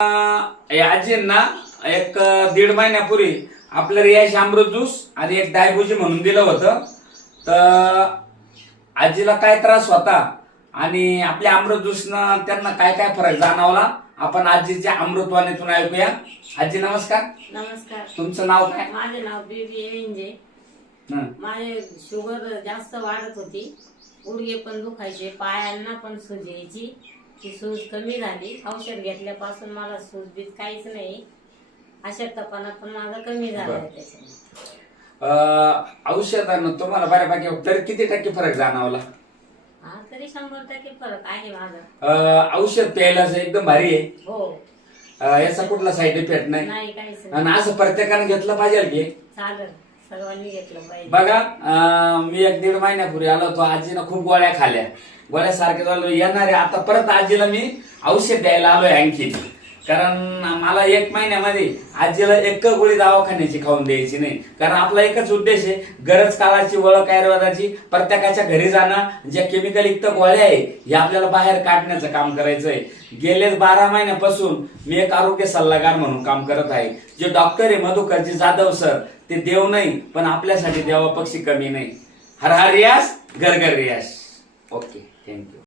या आजींना एक दीड महिन्यापूर्वी आपलं रियाश अमृत ज्यूस आणि एक डायबुजी म्हणून दिलं होतं. तर आजीला काय त्रास होता आणि आपल्या अमृत ज्यूसनं त्यांना काय काय फरक जाणवला आपण आजीच्या अमृतवाणीतून ऐकूया. आजी नमस्कार. नमस्कार. तुमचं नाव काय? माझे नाव बेबी एंजे. माझे शुगर जास्त वाढत होती, गुडघे पण दुखायचे, पायांना पण सूज यायची. ती सूज कमी झाली. औषध घेतल्यापासून मला सूज बीज काहीच नाही. अशक्तपणा पण माझा कमी झाला त्याच्याने. औषधानं तुम्हाला बऱ्यापैकी तरी किती टक्के फरक जाणवला? हा, तरी 100% फरक आहे माझा. औषध प्यायला एकदम भारी आहे. हो, याचा कुठला साईड इफेक्ट नाही नाही काहीच नाही. आणि असं प्रत्येकाने घेतलं पाहिजे की चालेल, सर्वांनी घेतलं पाहिजे. बघा, मी एक दीड महिन्यापूर्वी आलो होतो. आजीनं खूप गोळ्या खाल्ल्या, गोळ्यासारखे झालो. येणारे आता परत आजीला मी औषध द्यायला आलोय आणखी, कारण मला 1 महिन्यामध्ये आजीला एक गोळी दवाखान्याची खाऊन द्यायची नाही. कारण आपला एकच उद्देश आहे, गरज काळाची ओळख आयुर्वेदाची, प्रत्येकाच्या घरी जाणं, ज्या केमिकल युक्त गोळ्या आहे हे आपल्याला बाहेर काढण्याचं काम करायचं आहे. गेले 12 महिन्यापासून मी एक आरोग्य सल्लागार म्हणून काम करत आहे. जे डॉक्टर आहे मधुकरजी जाधव सर, ते देव नाही पण आपल्यासाठी देवापक्षी कमी नाही. हर हर रियास, घर घर रियास. Okay, thank you.